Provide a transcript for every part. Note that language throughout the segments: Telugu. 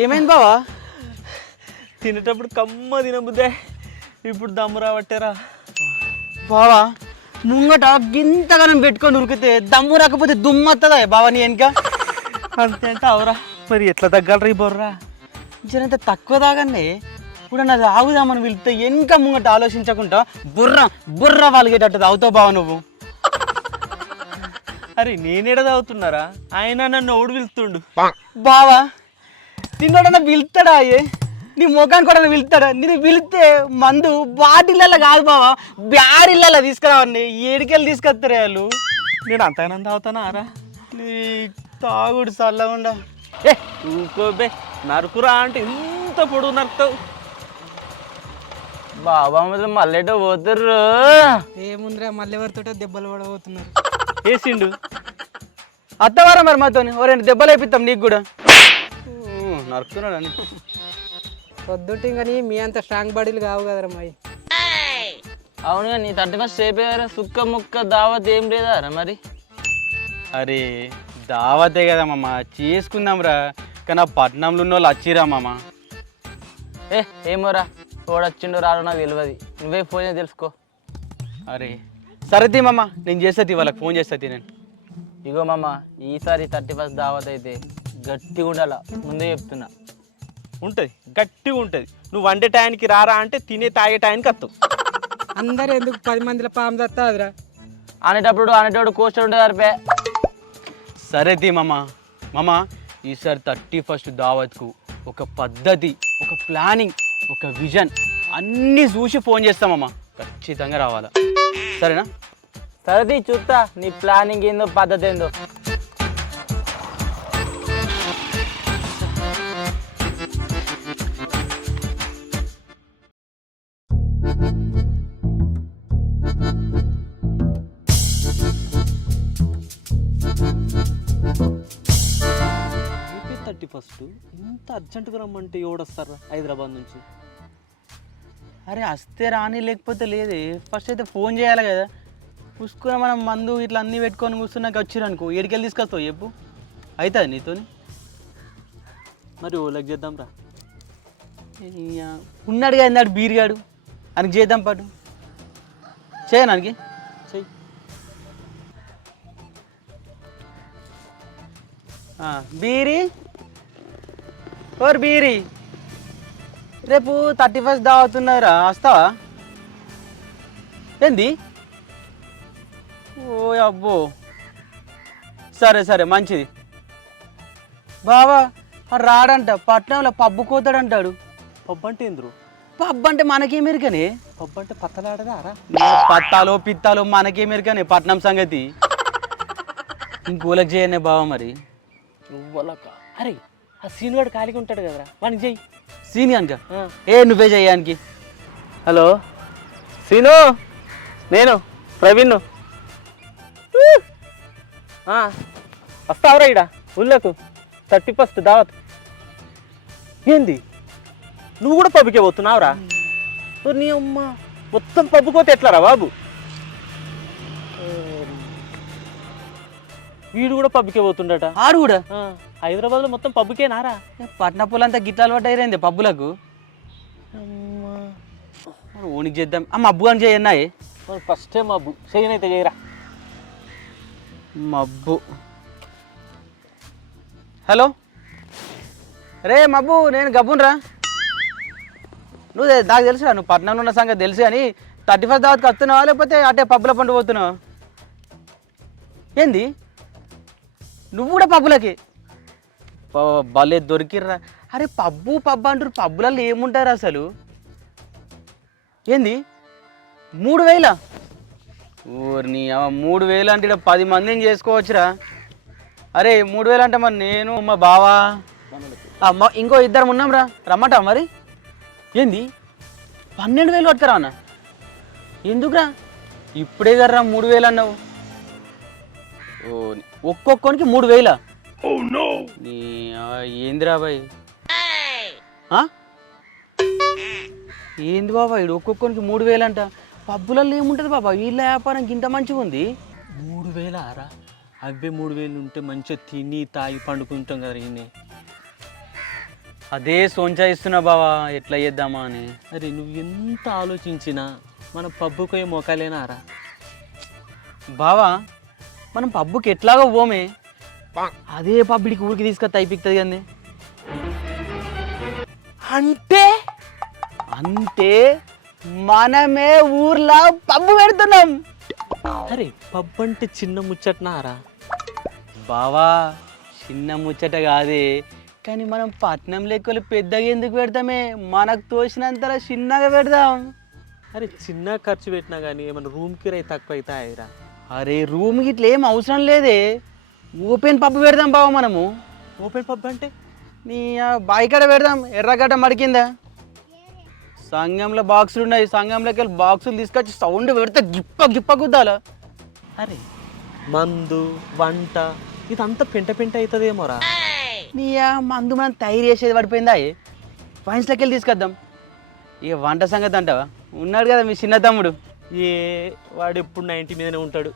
ఏమైంది బావా? తినేటప్పుడు కమ్మ తినబుద్దే, ఇప్పుడు దమ్ము రాబట్టారా బావా ముంగట గింతగానం పెట్టుకొని ఉరికితే దమ్ము రాకపోతే దుమ్మత్తదా బావా నీ వెనక? అంతే అంటే అవరా, మరి ఎట్లా తగ్గాలరా ఈ బొర్రా? జనంత తక్కువ తాగండి. ఇప్పుడు నాది ఆగుదామని వెళ్తే వెనక ముంగట ఆలోచించకుండా బుర్ర బుర్ర వాళ్ళగేటట్టు తాగుతావు బావ నువ్వు. అరే నేనేడ తాగుతున్నారా, ఆయన నన్ను ఓడి పిలుస్తుండు. బావా తిన్నోడన్నా పిలుస్తాడా? నీ ముఖాన్ని కూడా పిలుస్తాడా? నేను పిలిస్తే మందు బాటిళ్ళల్లో కాదు బావా, బ్యారిళ్ళల్లో తీసుకురావండి. ఏడికెళ్ళి తీసుకొస్తారే వాళ్ళు. నేను అంతగానం తాగుతానా రా? నీ తాగుడు చల్లకుండా. ఏ ఊకోబే, నరుకురా అంటే ఇంత పొడుగు నరుకుతావు. బాబా మీద మళ్ళేటో పోతుర్రు. ఏముందిరా మళ్ళీ ఎవరితోటో దెబ్బలు పడబోతున్నారు. వేసిండు అత్తవారా మరి మాతో ఓ 2 దెబ్బలు వేపిస్తాం నీకు కూడా. నరుకుతున్నాడు అని పొద్దుంటే కానీ మీ అంత స్ట్రాంగ్ బాడీలు కావు కదరా మాయి. అవునుగా నీ 31st అయిపోయారా? సుక్క ముక్క దావత్ ఏం లేదా మరి? అరే దావతే కదా మామ, చేసుకుందాంరా. కానీ ఆ పట్నంలో ఉన్న వాళ్ళు వచ్చిరా మామ. ఏమోరా, తోడొచ్చిండో రాడో నాకు తెలియదు, నువ్వే ఫోన్ చేసి తెలుసుకో. అరే సరేది మామ, నేను చేస్తుంది వాళ్ళకి ఫోన్ చేస్తుంది నేను. ఇగో మామ, ఈసారి 31st దావత్ అయితే గట్టిగా ఉండాల, ముందే చెప్తున్నా. ఉంటుంది, గట్టిగా ఉంటుంది. నువ్వు వండే టయానికి రారా అంటే తినే తాగే టయానికి వస్తావు. అందరు ఎందుకు 10 మందిలో పాము తత్తాదిరా? అనేటప్పుడు కోస్టర్ ఉంటుంది అరిపే. సరేది మామ. మామ ఈసారి 31st దావత్కు ఒక పద్ధతి, ఒక ప్లానింగ్, ఒక విజన్ అన్నీ చూసి ఫోన్ చేస్తామమ్మా. ఖచ్చితంగా రావాలా, సరేనా? సరే చూస్తా నీ ప్లానింగ్ ఏందో పద్ధతి ఏందో. ఏపీ 31st ఇంత అర్జెంటుగా రమ్మంటే ఎవడొస్తారా హైదరాబాద్ నుంచి? అరే వస్తే రాని, లేకపోతే లేదే. ఫస్ట్ అయితే ఫోన్ చేయాలి కదా. పుసుకున్న మనం మందు ఇట్లా అన్నీ పెట్టుకొని కూర్చున్నాక వచ్చిరనుకో, ఏడికెళ్ళి తీసుకొస్తావు చెప్పు? అవుతుంది నీతోని? మరి ఓలకి చేద్దాం రా. ఉన్నాడుగా ఇందాడు బీరిగాడు, ఆయనకి చేద్దాం పాటు. చేయనానికి చెయ్యి. బీరి ఓర్ బీరి, రేపు 31st దావుతున్నారా, వస్తావా? ఏంది? ఓ అబ్బో, సరే సరే మంచిది. బావా రాడంట, పట్నంలో పబ్బు కోతాడంటాడు. పబ్బు అంటే ఏంద్రు? పబ్బు అంటే మనకేమెరికనే. పబ్బు అంటే పత్తలాడదా రా? పత్తాలో పిత్తాలో మనకేమెరికనే పట్నం సంగతి. ఇంకోలకు చేయనే బావా మరి. నువ్వలక అరే ఆ సీనుగాడు ఖాళీగా ఉంటాడు కదరా, వానికి చెయ్యి. సీనియన్గా నువ్వే చెయ్యానికి. హలో సీను, నేను ప్రవీణ్. వస్తావురా ఇడ ఊళ్ళకు 31st దావత్. ఏంది నువ్వు కూడా పబ్బుకే పోతున్నావురా? నీ అమ్మ మొత్తం పబ్బుకోతే ఎట్లారా బాబు? వీడు కూడా పబ్బుకే పోతుండట. ఆడు కూడా హైదరాబాద్లో మొత్తం పబ్బుకేనారా? పట్న పూలంతా గిట్టాలు పడ్డాయిరైంది పబ్బులకు. ఓనికి చేద్దాం. మబ్బు అని చేయన్నాయి. ఫస్ట్ టైం మబ్బు చేయనైతే చేయరా. మబ్బు. హలో రే మబ్బు, నేను గబ్బునరా. నువ్వు నాకు తెలుసురా, నువ్వు పట్నంలో ఉన్న సంగతి తెలుసు. కానీ 31st దావత్కి వస్తున్నావా లేకపోతే అటే పబ్బుల పండు పోతున్నావా? ఏంది నువ్వు కూడా పబ్బులకి? భలే దొరికిర్రా. అరే పబ్బు అంటారు, పబ్బులలో ఏముంటారు అసలు? ఏంది 3000? ఊరిని 3000 అంటే ఇక్కడ 10 మందిని చేసుకోవచ్చురా. అరే 3000 అంటే మరి నేను మా బావా ఇంకో 2 ఉన్నాం రా, రమ్మటా మరి. ఏంది 12,000 పట్టుకురా అన్న? ఎందుకురా ఇప్పుడే కర్రా 3000 అన్నావు? ఒక్కొక్కనికి 3000? ఏందిరా బాయ్, ఏంది బాబా ఇడు ఒక్కొక్కరికి 3000 అంట? పబ్బులలో ఏముంటుంది బాబా, వీళ్ళ వ్యాపారం ఇంత మంచిగా ఉంది. 3000 ఆరా? అవే 3000 ఉంటే మంచిగా తిని తాగి పండుకుంటాం కదా. ఈయన అదే సోంచాయిస్తున్నా బావా, ఎట్లా చేద్దామా అని. అరే నువ్వు ఎంత ఆలోచించినా మన పబ్బుకు ఏ మోకాలేనారా? బావా మనం పబ్బుకి ఎట్లాగో పోమే, అదే పబ్బుడికి ఊరికి తీసుకొస్తే అయిపోతుంది కానీ. అంటే అంటే మనమే ఊర్లో పబ్బు పెడుతున్నాం. అరే పబ్బు అంటే చిన్న ముచ్చట్నారా? బావా చిన్న ముచ్చట కాదే, కానీ మనం పట్నం లెక్కలు పెద్దగా ఎందుకు పెడతామే, మనకు తోచినంతలా చిన్నగా పెడదాం. అరే చిన్న ఖర్చు పెట్టినా కానీ ఏమన్నా రూమ్ కిరాయి తక్కువ అవుతాయిరా? అరే రూమ్ గిట్ల ఏం అవసరం లేదే, ఓపెన్ పబ్బు పెడదాం బావ మనము. ఓపెన్ పబ్ అంటే నీ బాయికాడ పెడదాం, ఎర్రగడ్డ మడికిందా. సంఘంలో బాక్సులు ఉన్నాయి, సంఘంలోకి వెళ్ళి బాక్సులు తీసుకొచ్చి సౌండ్ పెడితే గిప్ప గిప్ప గుద్దాల. అరే మందు వంట ఇదంతా పెంట పెంట అవుతుందేమోరా? నీ మందు మనం తయారు చేసేది పడిపోయిందా, వైన్స్లోకి వెళ్ళి తీసుకొద్దాం. ఇక వంట సంగతి అంటావా, ఉన్నాడు కదా మీ చిన్న తమ్ముడు. ఏ వాడు ఎప్పుడు 90 మీదనే ఉంటాడు.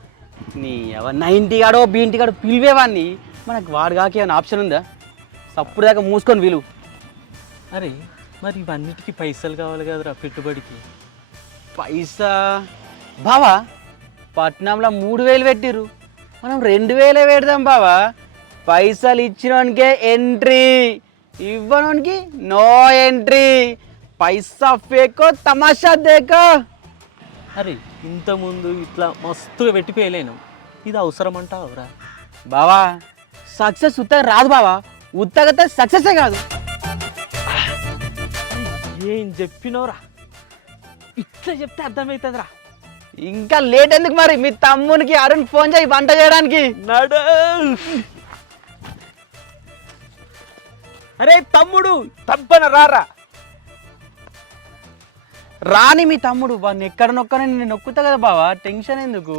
నీ 90 గాడో బీంటి గాడో పిలివేవాడిని, మనకు వాడు కాక ఏమైనా ఆప్షన్ ఉందా? సప్పుడు దాకా మూసుకొని విలువ. అరే మరి ఇవన్నిటికీ పైసలు కావాలి కదరా పెట్టుబడికి? పైసా బావా, పట్నంలో 3000 పెట్టిర్రు, మనం 2000 పెడదాం బావా. పైసలు ఇచ్చినోనికే ఎంట్రీ, ఇవ్వనోనికి నో ఎంట్రీ. పైసా ఫేకో తమాషా దేకో. అరే ఇంతకుముందు ఇట్లా మస్తుగా పెట్టిపోయలేను, ఇది అవసరం అంటావురా? బావా సక్సెస్ ఉత్తగా రాదు బావా, ఉత్తగతే సక్సెసే కాదు. ఏం చెప్పినవరా? ఇట్లా చెప్తే అర్థమవుతుందిరా. ఇంకా లేట్ ఎందుకు మరి, మీ తమ్మునికి అరుణ్ ఫోన్ చేయి వంట చేయడానికి. నడు. అరే తమ్ముడు తప్పన రారా. రాని మీ తమ్ముడు, వాడిని ఎక్కడ నొక్కని నేను నొక్కుతా కదా బావా, టెన్షన్ ఎందుకు.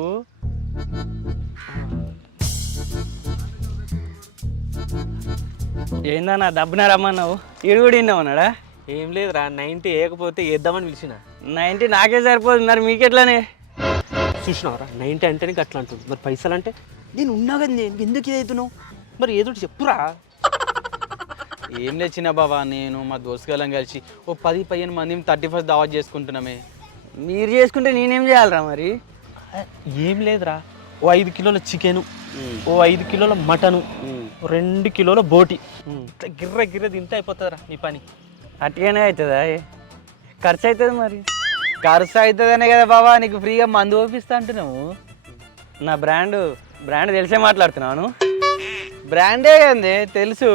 ఏందన్నా డబ్బున రమ్మన్నావు, ఈడు కూడా ఇన్నా ఉన్నాడా? ఏం లేదురా, 90 వేయకపోతే వేద్దామని పిలిచిన. 90 నాకే సరిపోదు, మరి మీకెట్లానే? చూసినావరా 90 అంటేనే అట్లా అంటుంది, మరి పైసలు అంటే? నేను ఉన్నా కదా, నేను ఎందుకు ఇది అవుతున్నావు? మరి ఏదో చెప్పురా. ఏం లేదు చిన్న బావా, నేను మా దోస్తుగాళ్ళం కలిసి ఓ 10-15 మంది 31st దావత్ చేసుకుంటున్నామే. మీరు చేసుకుంటే నేనేం చేయాలరా మరి? ఏం లేదురా, ఓ 5 కిలోల చికెను, ఓ 5 కిలోల మటను, 2 కిలోల బోటి, ఇట్లా గిర్ర గిర్ర తింటే అయిపోతుందిరా నీ పని. అట్గానే అవుతుందా? ఖర్చు అవుతుంది మరి. ఖర్చు అవుతుందనే కదా బావా నీకు ఫ్రీగా మందు ఓపిస్తా అంటున్నావు. నా బ్రాండ్ తెలిసే మాట్లాడుతున్నాను. బ్రాండే కదండి తెలుసు.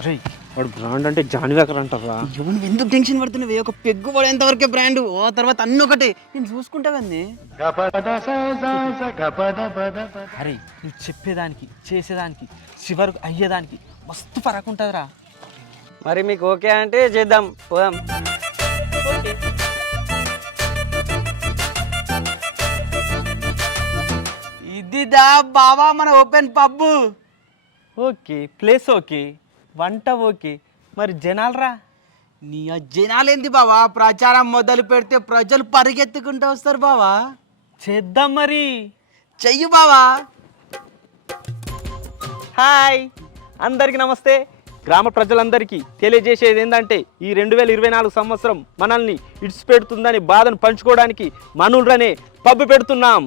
అరే వాడు బ్రాండ్ అంటే జాన్వేకర్ అంటారా? నువ్వు ఎందుకు టెన్షన్ పడుతున్నావు, ఒక పెగ్గు పడేంతవరకే బ్రాండ్, ఓ తర్వాత అన్నీ ఒకటే, నేను చూసుకుంటా కదండి. అరే నువ్వు చెప్పేదానికి చేసేదానికి చివరకు అయ్యేదానికి మస్తు ఫరక్ ఉంటుందిరా. మరి మీకు ఓకే అంటే చేద్దాం, పోదాం. ఇదిదా బావా మన open pub. Okay place okay, వంట ఓకే, మరి జనాలరా? నీ జనాలేంది బావా, ప్రచారం మొదలు పెడితే ప్రజలు పరిగెత్తుకుంటూ వస్తారు బావా. చేద్దాం మరి. చెయ్యి బావా. హాయ్ అందరికీ నమస్తే. గ్రామ ప్రజలందరికీ తెలియజేసేది ఏంటంటే ఈ 2024 సంవత్సరం మనల్ని ఇడిచిపెడుతుందని బాధను పంచుకోవడానికి మనులనే పబ్బు పెడుతున్నాం.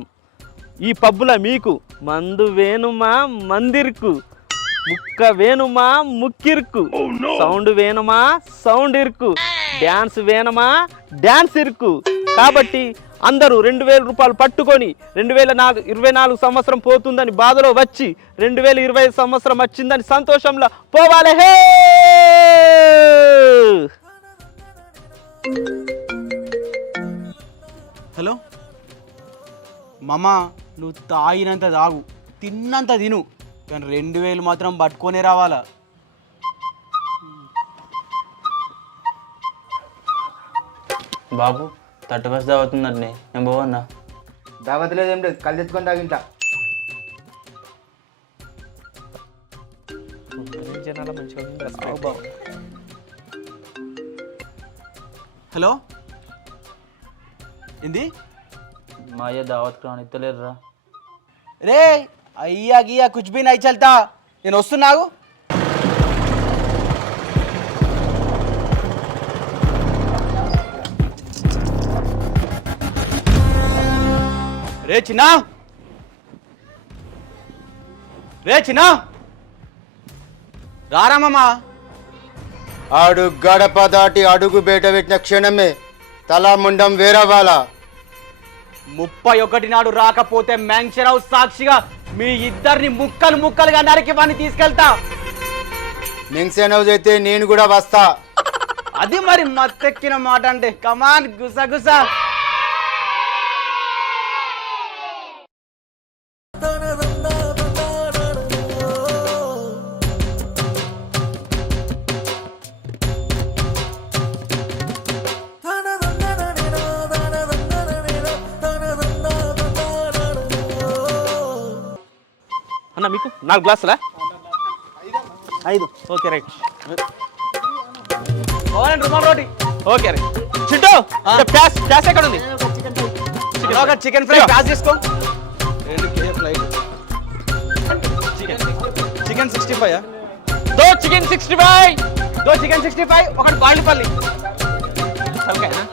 ఈ పబ్బుల మీకు మందు వేణుమా మందిర్కు, ముక్క వేణుమా ముక్కిర్కు, సౌండ్ వేణుమా సౌండ్ ఇర్కు, డ్యాన్స్ వేణమా డ్యాన్స్ ఇర్కు. కాబట్టి అందరూ 2000 రూపాయలు పట్టుకొని 2024 సంవత్సరం పోతుందని బాధలో వచ్చి 2025 సంవత్సరం వచ్చిందని సంతోషంలో పోవాలి. హే హలో మామా, నువ్వు తాగినంత తాగు, తిన్నంత తిను, కానీ 2000 మాత్రం పట్టుకొనే రావాలా. బాబు 31st దావుతుందండి, నేను పోవన్నా. దావత్ లేదు ఏం లేదు, కళ్ళు తెచ్చుకొని తాగింట. జనాల మంచిగా. హలో ఏంది? మా అయ్య దావత్ రాని ఇస్తలేరురా. రే అయ్యా గియా కుచ్ బి నై చల్తా, నేను వస్తున్నాగు. రే చిన్నా రారామమ్మా. ఆడు గడప దాటి అడుగు బయట పెట్టిన క్షణమే తల ముండం వేరవ్వాలా. 31 నాడు రాకపోతే మ్యాన్షన్ హౌస్ సాక్షిగా మీ ఇద్దరిని ముక్కలు ముక్కలుగా నరికి వాడిని తీసుకెళ్తా. మింగ్సెన్ హౌస్ అయితే నేను కూడా వస్తా. అది మరి మత్తెక్కిన మాట అంటే. కమాన్ గుసగుస. అన్న మీకు 4 గ్లాసులా? 5. Okay right. Rumali roti. Okay right. Chintu ప్యాస్ ఎక్కడ ఉంది? చికెన్ ఫ్రై ప్యాస్ చేసుకో. చికెన్ 65. దో చికెన్ 65. ఒకటి బాల్డిపల్లి. తలకాయనా?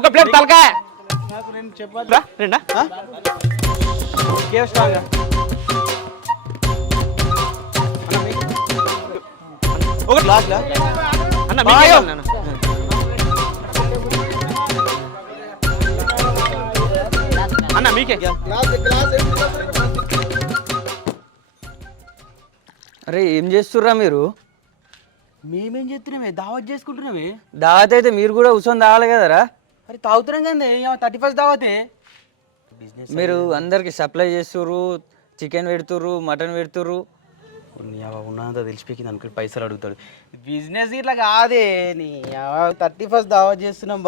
ఒక ప్లేట్ తలకాయ. రెండా? కేవ్ స్టాంగ్. ఒక గ్లాస్ లా అన్న మీకే అన్న. అన్న మీకే. అరే ఏం చేస్తుర్రా మీరు? మేమేం చేస్తున్నామే? దావత్ చేసుకుంటున్నామే. దావత్ అయితే మీరు కూడా కూర్చొని తాగాలి కదరా. అరే తాగుతున్నాం కానీ 31 దావతే. మీరు అందరికి సప్లై చేస్తుర్రు, చికెన్ పెడుతుర్రు, మటన్ పెడుతుర్రు. ఉన్నంత తెలిసిపోయింది అనుకో పైసలు అడుగుతాడు. బిజినెస్ ఇట్లా కాదే. నీ 31 దావత్ చేస్తున్నాం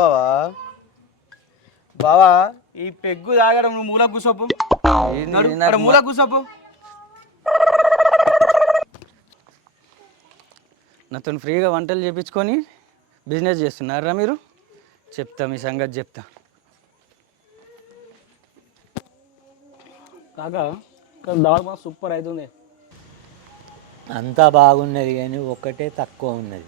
బావా. ఈ పెగ్గు తాగడం నువ్వు మూలకు కూసోపు. మూలకు కూసోపు. నాతో ఫ్రీగా వంటలు చేపించుకొని బిజినెస్ చేస్తున్నారా మీరు? చెప్తా మీ సంగతి చెప్తా. కాకా దావత్ మా సూపర్ అవుతుంది. అంతా బాగున్నది కానీ ఒక్కటే తక్కువ ఉన్నది.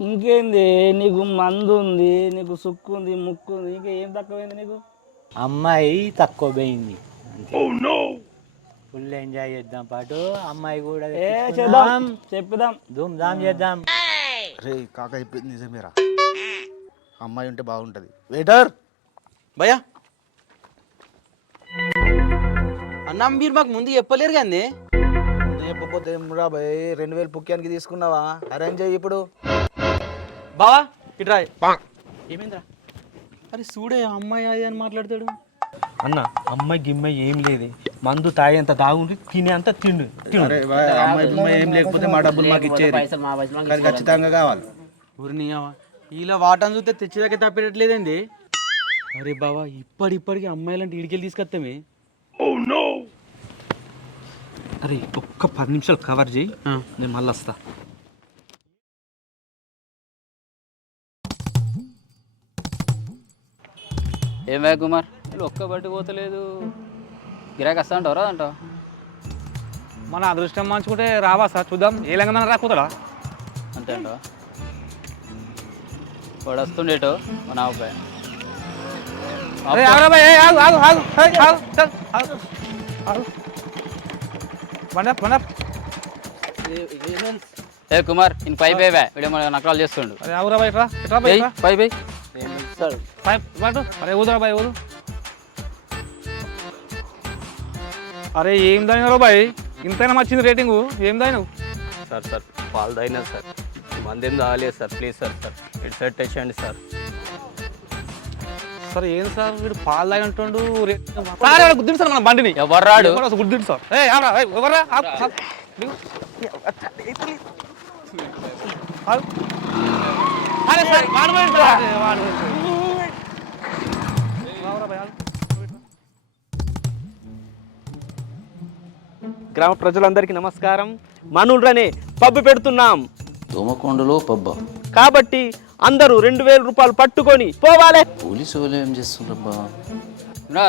ఇంకేంది, నీకు మందు ఉంది, నీకు సుక్కు ఉంది, ముక్కు ఉంది, ఇంకా ఏం తక్కువైంది నీకు? అమ్మాయి తక్కువ పోయింది. ఫుల్ ఎంజాయ్ చేద్దాం, పాటు అమ్మాయి కూడా చేద్దాం, చెప్పుదాం, ధూమ్ ధామ్ చేద్దాం. రే కాక అయిపోయింది నిజమేరా. అమ్మాయి ఉంటే బాగుంటది. వెయిటర్ భయ్యా అన్న మీరు మాకు ముందు చెప్పలేరు కానీ. చెప్పకపోతే రా భయ్, 2000 పుక్యానికి తీసుకున్నావా? అరేంజ్ అయ్యి ఇప్పుడు. బావా ఇట్రా. ఏమైందిరా? అరే చూడే అమ్మాయి అది అని మాట్లాడతాడు. అన్న అమ్మాయి గిమ్మాయి ఏం లేదు, మందు తాగేంత తాగుంది, తినేంత తిండు. అమ్మాయి ఏం లేకపోతే మా డబ్బులు మాకు ఇచ్చేది ఖచ్చితంగా కావాలి. ఊరిని ఇలా వాటని చూస్తే తెచ్చేదాకా తప్పేటట్లేదండి. అరే బావా ఇప్పటికి అమ్మాయిలంటే ఇడికెళ్ళి తీసుకొస్తామే. అరే ఒక్క 10 నిమిషాలు కవర్ చేయి, నేను మళ్ళీ వస్తా. ఏమయ్య కుమార్, వీళ్ళు ఒక్క బట్టి పోతలేదు. గిరాకి వస్తా అంటావు రా అంటావు? మన అదృష్టం మంచుకుంటే రావా సార్, చూద్దాం. ఏ లంగా రాకపోతాడా అంతే అంటావా? వాడు వస్తుండేటో మన అబ్బాయి. ఏ కుమార్ ఇన్ పై బై వీడియో మన నకరాలు చేస్తుండు. పై బై అరే ఊదురా బాయ్, ఊదు. అరే ఏం దాయినారో బాయ్, ఇంతైనా వచ్చింది రేటింగు. ఏం దాయినావు? సార్ పాలు తాగినా సార్, మందేం తాగలేదు సార్. ప్లీజ్ సార్ ఇటు సైడ్ టచ్ చేయండి సార్. సార్ ఏం సార్ వీడు పాలు తాగి అంటుండు. గుద్దిండు సార్ మన బండిని. ఎవర్రాడు? గుద్దిండు సార్. ఎవర్రా? గ్రామ ప్రజలందరికీ నమస్కారం. మనూళ్ళనే పబ్బు పెడుతున్నాం. దోమకొండలో పబ్బా కాబట్టి అందరూ 2000 రూపాయలు పట్టుకొని పోవాలి. పోలీసు వాళ్ళు ఏం చేస్తుండ్రబ్బా?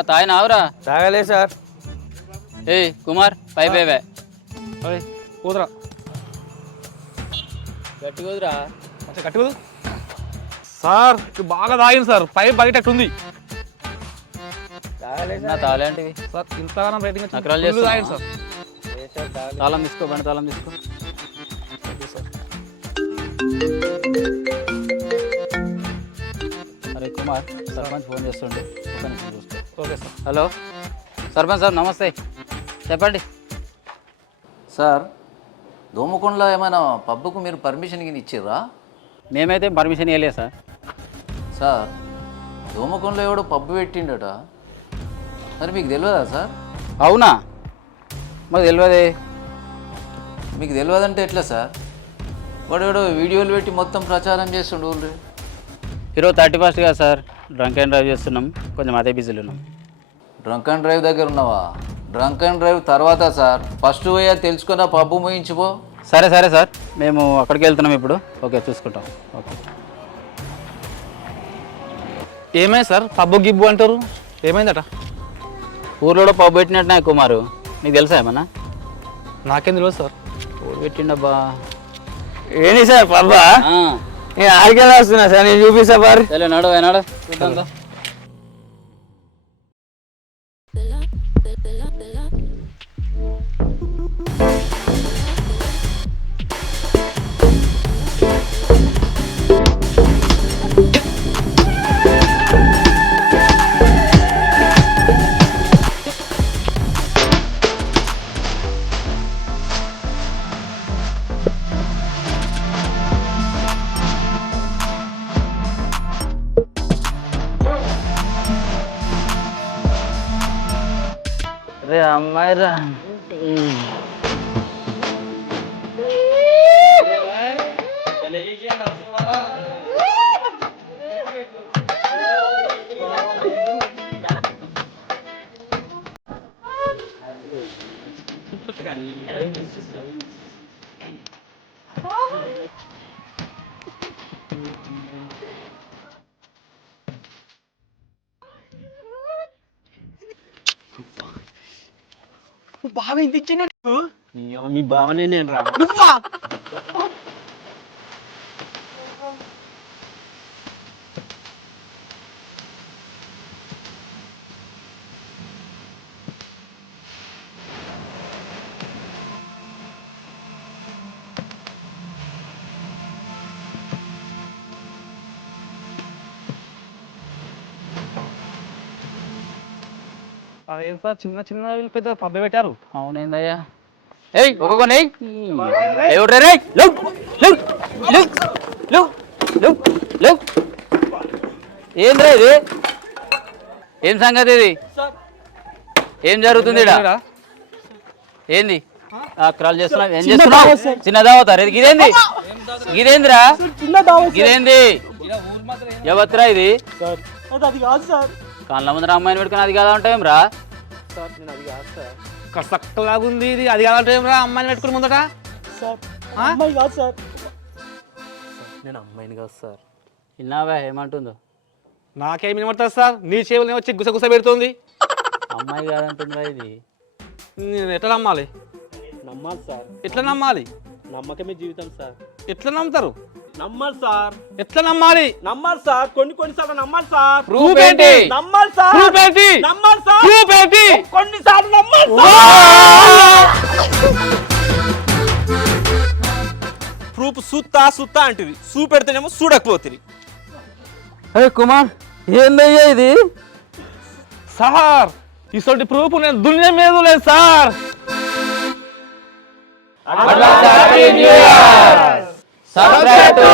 తాగినావురా? తాగలే సార్. ఏ కుమార్ పై బై ఊదురా, గట్టి కుదురా. గట్టి కుదు సార్. బాగా తాగింది సార్, పై బయటట్టుంది. నా తాళేంటివి సార్ ఇంతగానం రేటింగ్ నకరాలు చేస్తున్నావా? తాళం తీసుకో, బండి తాళం తీసుకో. అరే కుమార్, సర్పంచ్ ఫోన్ చేస్తుండే, ఒక నిమిషం చూసుకో. Okay sir. Hello sarpanch sir, నమస్తే, చెప్పండి. సార్ దోమకొండలో ఏమైనా పబ్బుకు మీరు పర్మిషన్ గిని ఇచ్చిర్రా? మేమైతే పర్మిషన్ ఇవ్వలేదు సార్. సార్ దోమకొండలో ఎవడో పబ్బు పెట్టిండట, మరి మీకు తెలియదా సార్? అవునా? మాకు తెలియదే. మీకు తెలియదంటే ఎట్లా సార్? వాడు వీడియోలు పెట్టి మొత్తం ప్రచారం చేస్తుండు ఊళ్ళో. ఈరోజు 31st కదా సార్, డ్రంక్ అండ్ డ్రైవ్ చేస్తున్నాం, కొంచెం అదే బిజీలో ఉన్నాం. డ్రంక్ అండ్ డ్రైవ్ దగ్గర ఉన్నావా? డ్రంక్ అండ్ డ్రైవ్ తర్వాత సార్, ఫస్ట్ పోయా తెలుసుకున్న పబ్బు ముయించిపో. సరే సరే సార్, మేము అక్కడికి వెళ్తున్నాం ఇప్పుడు. ఓకే, చూసుకుంటాం. ఓకే. ఏమైంది సార్? పబ్బు గిబ్బు అంటారు, ఏమైందట? ఊర్లో పబ్బు పెట్టినట్టున్నాయి కుమారు, నీకు తెలుసా ఏమన్నా? నాకేం తెలియదు సార్. ఊరు పెట్టిండబ్బా. ఏంటి సార్ పబ్బా? నేను ఆడికెళ్ళి వస్తున్నా సార్, నేను చూపిస్తా బారు. సరే నడు ఏనాడు చూద్దాం. రే అమ్మాయి రా. బాగా ఇంత ఇచ్చినట్టు మీ బావనే నేను రా. అదేం సార్, చిన్న చిన్న పెద్ద పబ్బ పెట్టారు. అవునేందయ్యా? ఏయ్ ఒక్కొక్కనే ఎవడ్రే రే? లేవ్ లేవ్ లేవ్ లేవ్ లేవ్ లేవ్. ఏంద్రా ఇది? ఏం సంగతి ఇది? ఏం జరుగుతుంది ఈడ? ఏంది క్రాల్ చేస్తున్నావు? ఏం చేస్తున్నావు? చిన్న దావతారు ఇది? ఇదేంది? ఇదేందిరా? ఇదేంది? ఎవత్రా ఇది? అది కాదు సార్. కాళ్ళ ముందర అమ్మాయిని పెట్టుకుని అది కాదా ఉంటాం రా? సార్ నేను అది కాదు సార్. కసక్కలాగుంది ఇది, అది కాదంటే రా అమ్మాయిని పెట్టుకుని ముందట. సార్ అమ్మాయి కాదు సార్. నేను అమ్మాయిని కాదు సార్. విన్నావా ఏమంటుందో? నాకేం వినబడుతుంది సార్? నీ చెవులు వచ్చి గుసగుస పెడుతుంది. అమ్మాయి కాదంటుందా ఇది? నేను ఎట్లా నమ్మాలి? నమ్మాలి సార్. ఎట్లా నమ్మాలి? నమ్మకమే జీవితం సార్. ఎట్లా నమ్ముతారు? నమ్మాలి సార్. ఎట్లా నమ్మాలి? నమ్మాలి సార్. కొన్నిసార్లు నమ్మాలి సార్. ప్రూఫ్ ఏంటి? నమ్మాలి సార్. ప్రూఫ్ ఏంటి? నమ్మాలి సార్. ప్రూఫ్ ఏంటి? కొన్నిసార్లు నమ్మాలి ప్రూఫ్ సుత్తా సుత్తా అంటివి, చూపెడితేనేమో చూడకపోతుంది. అరే కుమార్, ఏందయ్యా ఇది? సార్ ఇటువంటి ప్రూఫ్ నేను దునియా మీద లేదు సార్. Subscribe to